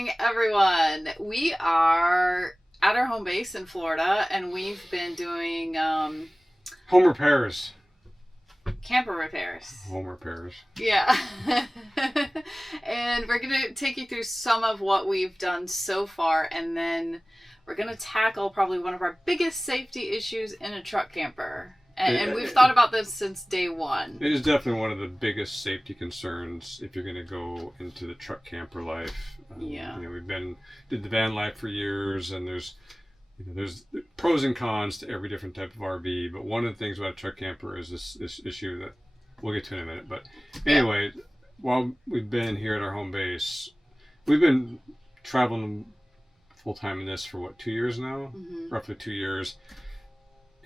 morning, everyone. We are at our home base in Florida, and we've been doing home repairs. Camper repairs. Home repairs. Yeah. And we're going to take you through some of what we've done so far, and then we're going to tackle probably one of our biggest safety issues in a truck camper. And we've thought about this since day one. It is definitely one of the biggest safety concerns if you're going to go into the truck camper life. Yeah. We've did the van life for years, and there's pros and cons to every different type of RV. But one of the things about a truck camper is this issue that we'll get to in a minute. But anyway, while we've been here at our home base, we've been traveling full time in this for 2 years now? Mm-hmm. Roughly 2 years.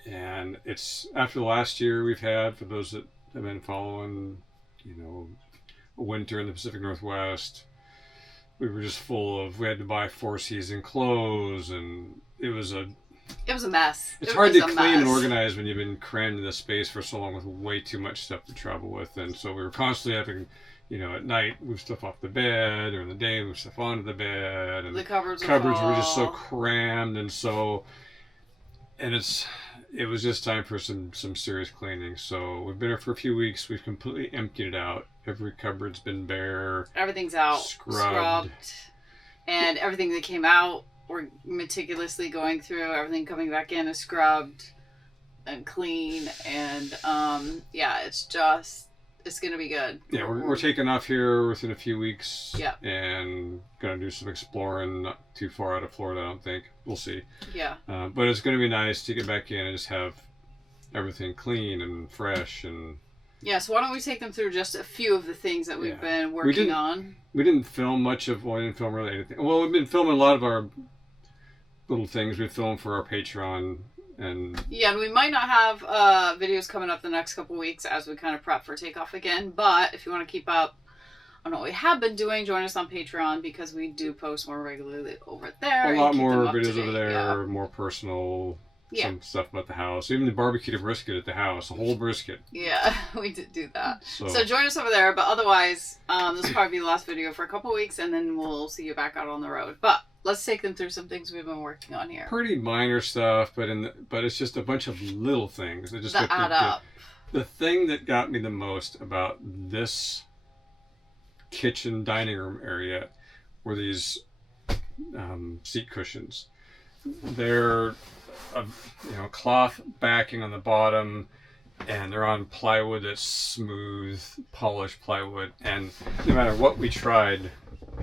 And it's after the last year we've had, for those that have been following, a winter in the Pacific Northwest, we were just we had to buy 4-season clothes, and it was a mess. It's hard to clean and organize when you've been crammed in this space for so long with way too much stuff to travel with. And so we were constantly having, at night move stuff off the bed, or in the day move stuff onto the bed, and the cupboards were just so crammed, and it was just time for some serious cleaning. So we've been here for a few weeks. We've completely emptied it out. Every cupboard's been bare. Everything's out, scrubbed. And everything that came out, we're meticulously going through. Everything coming back in is scrubbed and clean. And it's going to be good. Yeah, we're taking off here within a few weeks. Yeah. And going to do some exploring, not too far out of Florida, I don't think. We'll see. Yeah. But it's going to be nice to get back in and just have everything clean and fresh. And yeah, so why don't we take them through just a few of the things that we've been working on. We didn't film much of, we didn't film really anything. Well, we've been filming a lot of our little things. We filmed for our Patreon. And we might not have videos coming up the next couple weeks as we kind of prep for takeoff again. But if you want to keep up on what we have been doing, join us on Patreon, because we do post more regularly over there. A lot more videos over there, more personal, some stuff about the house. Even the barbecue brisket at the house, a whole brisket. Yeah, we did do that. So join us over there. But otherwise, this will probably be the last video for a couple weeks, and then we'll see you back out on the road. But let's take them through some things we've been working on here. Pretty minor stuff, but it's just a bunch of little things that just add up. The thing that got me the most about this kitchen dining room area were these seat cushions. They're cloth backing on the bottom, and they're on plywood that's smooth, polished plywood, and no matter what we tried,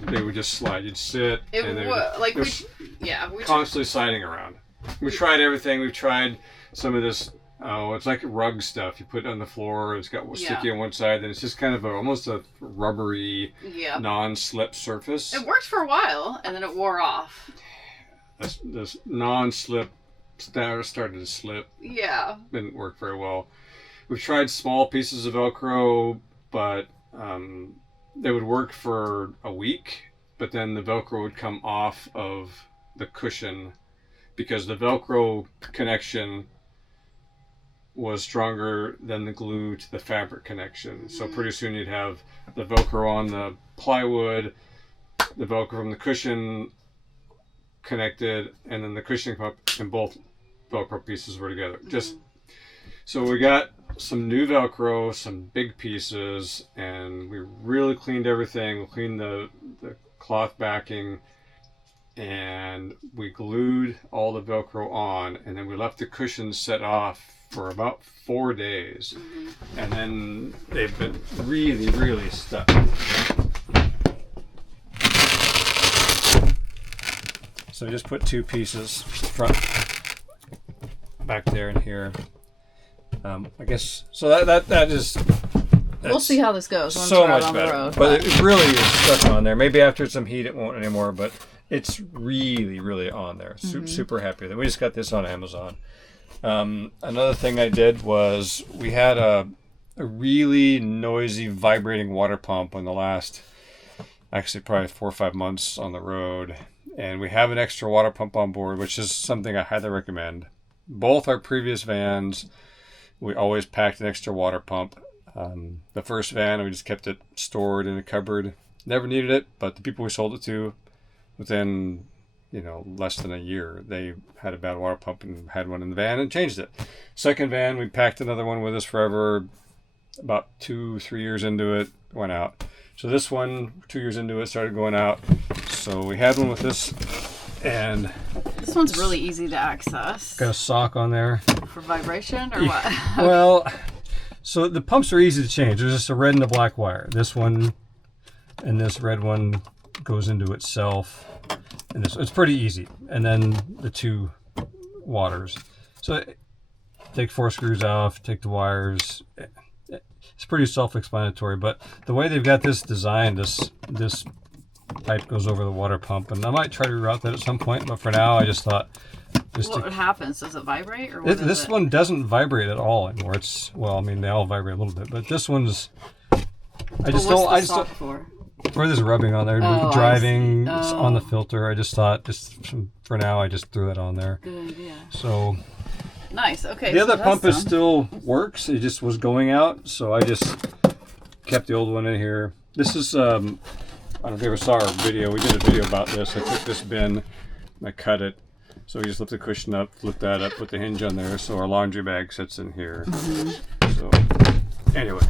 they would just slide. You'd sit, and we're constantly sliding around. We tried everything. We've tried some of this. It's like rug stuff. You put it on the floor. It's got sticky on one side, and it's just kind of almost a rubbery, non-slip surface. It worked for a while, and then it wore off. This non-slip started to slip. Yeah. Didn't work very well. We've tried small pieces of Velcro, but they would work for a week, but then the Velcro would come off of the cushion because the Velcro connection was stronger than the glue to the fabric connection. Mm-hmm. So pretty soon you'd have the Velcro on the plywood, the Velcro from the cushion connected, and then the cushion up, and both Velcro pieces were together. Mm-hmm. So we got some new Velcro, some big pieces, and we really cleaned everything. We cleaned the cloth backing, and we glued all the Velcro on, and then we left the cushions set off for about 4 days. Mm-hmm. And then they've been really, really stuck. So I just put 2 pieces front, back there and here. I guess so. That is. We'll see how this goes. Once so we're much out on better. The road, but it really is stuck on there. Maybe after some heat, it won't anymore. But it's really, really on there. Super happy that we just got this on Amazon. Another thing I did was we had a really noisy, vibrating water pump on the last, actually probably 4 or 5 months on the road, and we have an extra water pump on board, which is something I highly recommend. Both our previous vans, we always packed an extra water pump. The first van, we just kept it stored in a cupboard. Never needed it, but the people we sold it to within, less than a year. They had a bad water pump and had one in the van and changed it. Second van, we packed another one with us forever. About 2-3 years into it, went out. So this one, 2 years into it, started going out. So we had one with this, and this one's really easy to access. got a sock on there. For vibration or what? Well, so the pumps are easy to change. There's just a red and a black wire. This one and this red one goes into itself. And it's pretty easy. And then the two waters. So take 4 screws off, take the wires. It's pretty self-explanatory, but the way they've got this designed, this pipe goes over the water pump, and I might try to reroute that at some point, but for now I just thought... What happens? Does it vibrate? Or what this one doesn't vibrate at all anymore. They all vibrate a little bit, but this one's... For this rubbing on there, driving on the filter, I just thought, for now, I just threw that on there. Good idea. So... Nice. Okay. The other pump still works. It just was going out, so I just kept the old one in here. This is I don't know if you ever saw our video. We did a video about this. I took this bin, and I cut it. So we just lift the cushion up, flip that up, put the hinge on there, so our laundry bag sits in here. Mm-hmm. So anyway,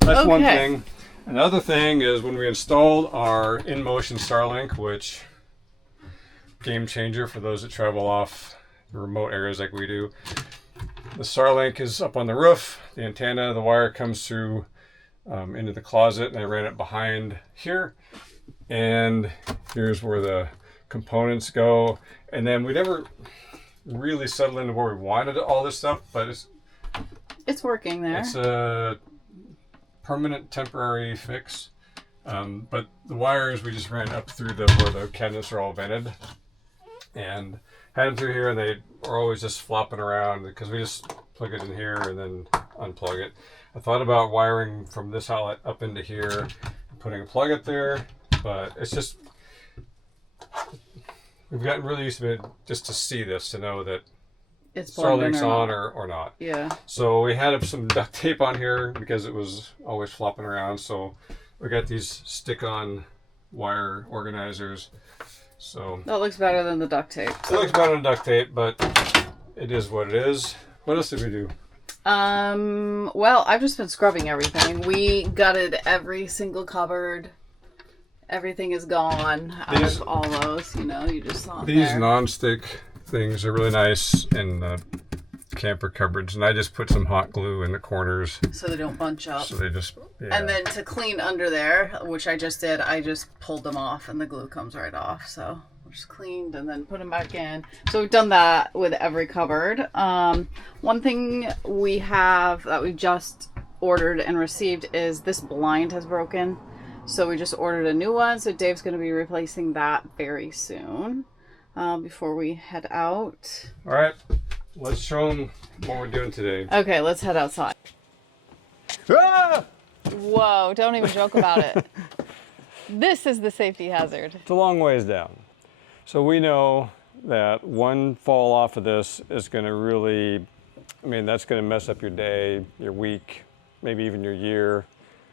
that's one thing. Another thing is when we installed our in-motion Starlink, which game changer for those that travel off remote areas like we do. The Starlink is up on the roof. The antenna, the wire comes through into the closet, and I ran it behind here. And here's where the components go. And then we never really settled into where we wanted all this stuff, but it's working there. It's a permanent temporary fix. But the wires we just ran up through where the cabinets are all vented. And had them through here, and they are always just flopping around because we just plug it in here and then unplug it. I thought about wiring from this outlet up into here and putting a plug up there, but it's just, we've gotten really used to it just to see this, to know that it's Starlink's on or not. Yeah. So we had some duct tape on here because it was always flopping around. So we got these stick-on wire organizers. So that looks better than the duct tape. It looks better than duct tape, but it is what it is. What else did we do? Well, I've just been scrubbing everything. We gutted every single cupboard. Everything is gone out of all those. You just saw these non-stick things are really nice in the camper cupboards, and I just put some hot glue in the corners so they don't bunch up. So they just And then to clean under there, which I just did, I just pulled them off and the glue comes right off. So I just cleaned and then put them back in. So we've done that with every cupboard. One thing we have that we just ordered and received is this blind has broken. So we just ordered a new one. So Dave's going to be replacing that very soon before we head out. All right. Let's show them what we're doing today. Okay, let's head outside. Ah! Whoa, don't even joke about it. This is the safety hazard. It's a long ways down. So we know that one fall off of this is going to really, that's going to mess up your day, your week, maybe even your year,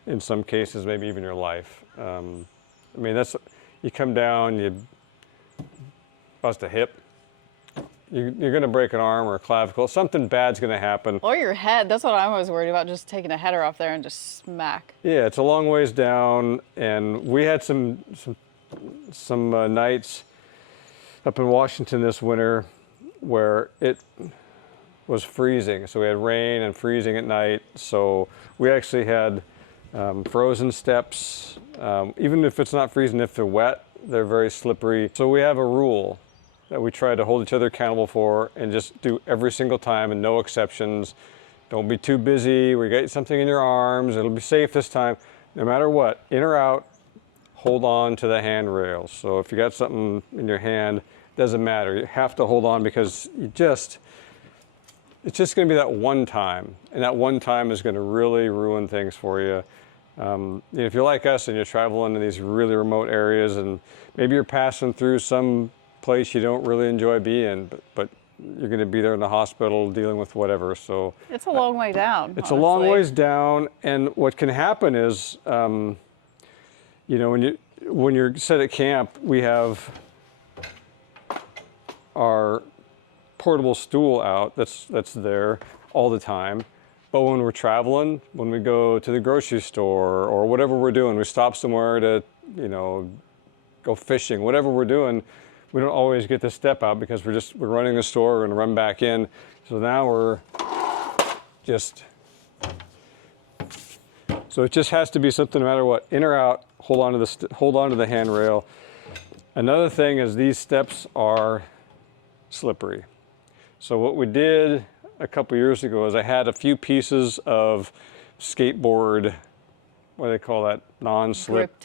in some cases, maybe even your life. You come down, you bust a hip, you're going to break an arm or a clavicle. Something bad's going to happen. Or your head. That's what I'm always worried about, just taking a header off there and just smack. Yeah, it's a long ways down, and we had some nights up in Washington this winter where it was freezing. So we had rain and freezing at night. So we actually had frozen steps. Even if it's not freezing, if they're wet, they're very slippery. So we have a rule that we try to hold each other accountable for and just do every single time and no exceptions. Don't be too busy. We got something in your arms. It'll be safe this time. No matter what, in or out, hold on to the handrails. So if you got something in your hand, doesn't matter. You have to hold on because it's just going to be that one time. And that one time is going to really ruin things for you. If you're like us and you're traveling to these really remote areas and maybe you're passing through some place you don't really enjoy being, but you're going to be there in the hospital dealing with whatever. So it's a long way down. It's honestly a long ways down, and what can happen is, when you're set at camp, we have our portable stool out that's there all the time. But when we're traveling, when we go to the grocery store or whatever we're doing, we stop somewhere to, go fishing, whatever we're doing, we don't always get to step out because we're running the store, we're gonna run back in. So now so it just has to be something no matter what, in or out, hold on to the handrail. Another thing is these steps are slippery. So what we did a couple years ago is I had a few pieces of skateboard, what do they call that, non-slip?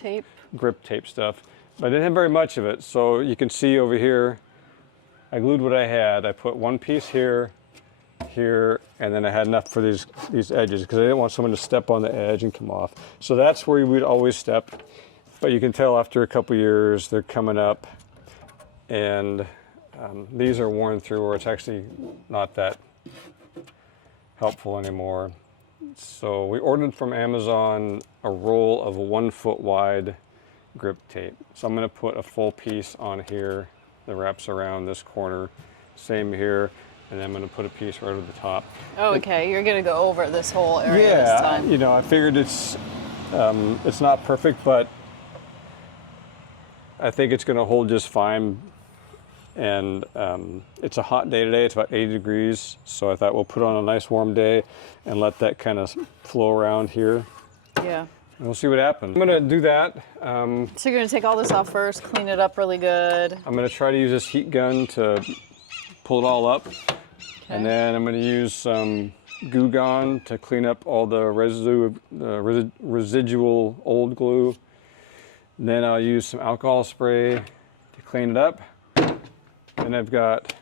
Grip tape stuff. But I didn't have very much of it. So you can see over here, I glued what I had. I put one piece here, and then I had enough for these edges because I didn't want someone to step on the edge and come off. So that's where we'd always step. But you can tell after a couple years, they're coming up, and these are worn through where it's actually not that helpful anymore. So we ordered from Amazon a roll of 1 foot wide grip tape. So I'm going to put a full piece on here that wraps around this corner. Same here. And then I'm going to put a piece right over the top. Oh, okay. You're going to go over this whole area this time. I figured it's not perfect, but I think it's going to hold just fine. And it's a hot day today. It's about 80 degrees. So I thought we'll put on a nice warm day and let that kind of flow around here. Yeah. And we'll see what happens. I'm going to do that. So you're going to take all this off first, clean it up really good. I'm going to try to use this heat gun to pull it all up. Okay. And then I'm going to use some Goo Gone to clean up all the residual old glue. And then I'll use some alcohol spray to clean it up. And I've got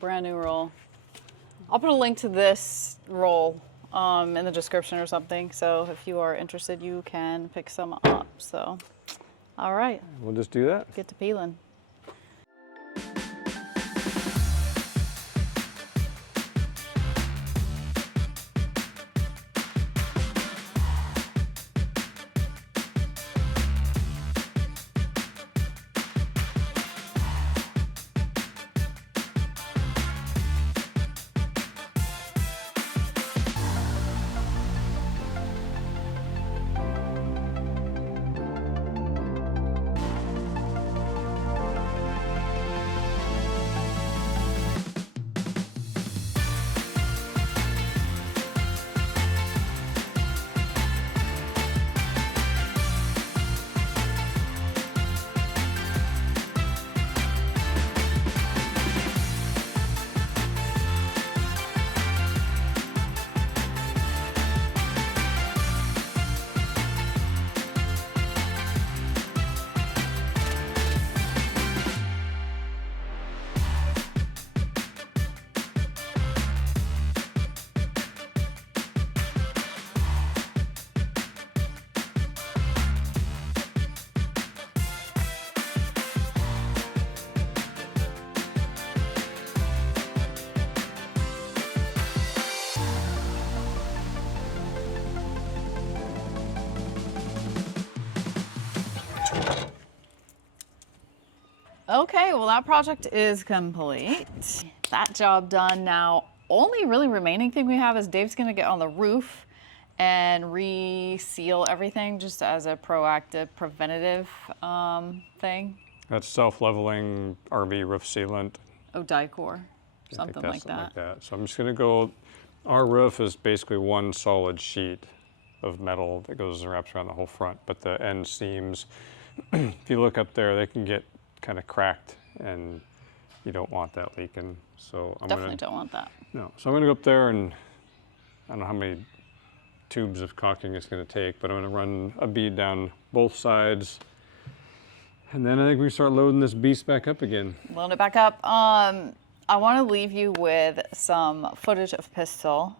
brand new roll. I'll put a link to this roll in the description or something. So if you are interested, you can pick some up. So, all right. We'll just do that. Get to peeling. Okay, well that project is complete. That job done now. Only really remaining thing we have is Dave's gonna get on the roof and reseal everything just as a proactive, preventative thing. That's self-leveling RV roof sealant. Oh, Dicor, something like that. So I'm just gonna go, our roof is basically one solid sheet of metal that goes and wraps around the whole front, but the end seams, if you look up there, they can get kind of cracked, and you don't want that leaking. So I'm definitely don't want that. No, so I'm gonna go up there, and I don't know how many tubes of caulking it's gonna take, but I'm gonna run a bead down both sides, and then I think we start loading this beast back up again. Load it back up. I want to leave you with some footage of Pistol,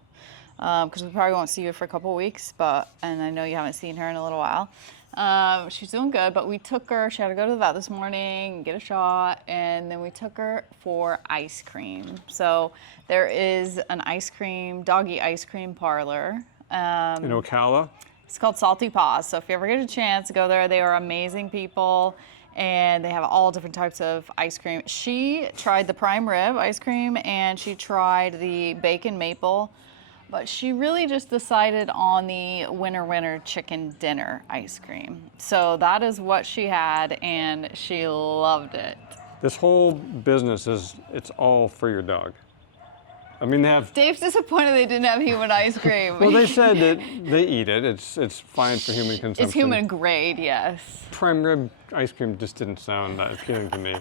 because we probably won't see you for a couple weeks, and I know you haven't seen her in a little while. She's doing good, but we took her, she had to go to the vet this morning, get a shot, and then we took her for ice cream. So there is an doggy ice cream parlor. In Ocala? It's called Salty Paws. So if you ever get a chance, go there. They are amazing people. and they have all different types of ice cream. She tried the prime rib ice cream and she tried the bacon maple, but she really just decided on the winner chicken dinner ice cream. So that is what she had and she loved it. This whole business it's all for your dog. I mean, they have... Dave's disappointed they didn't have human ice cream. Well, they said that they eat it. It's fine for human consumption. It's human grade, yes. Prime rib ice cream just didn't sound that appealing to me.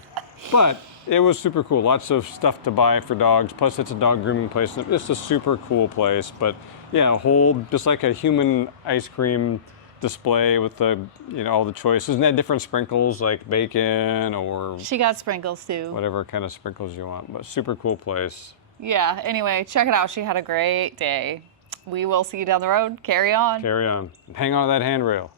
But it was super cool. Lots of stuff to buy for dogs. Plus, it's a dog grooming place. It's a super cool place. But yeah, just like a human ice cream display with the, all the choices. And they had different sprinkles like bacon or... She got sprinkles too. Whatever kind of sprinkles you want. But super cool place. Yeah, anyway, check it out. She had a great day. We will see you down the road. Carry on. Carry on. Hang on to that handrail.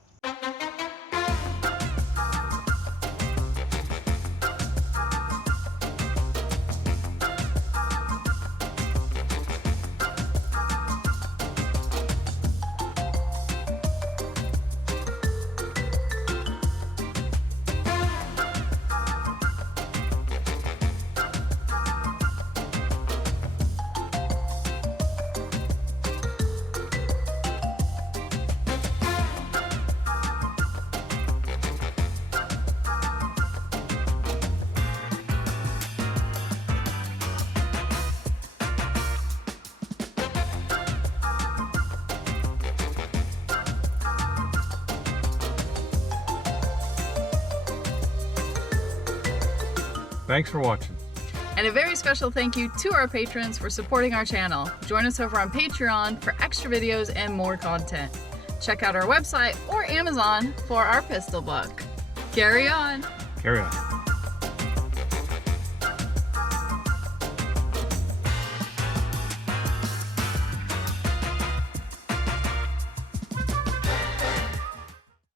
Thanks for watching. And a very special thank you to our patrons for supporting our channel. Join us over on Patreon for extra videos and more content. Check out our website or Amazon for our pistol book. Carry on. Carry on.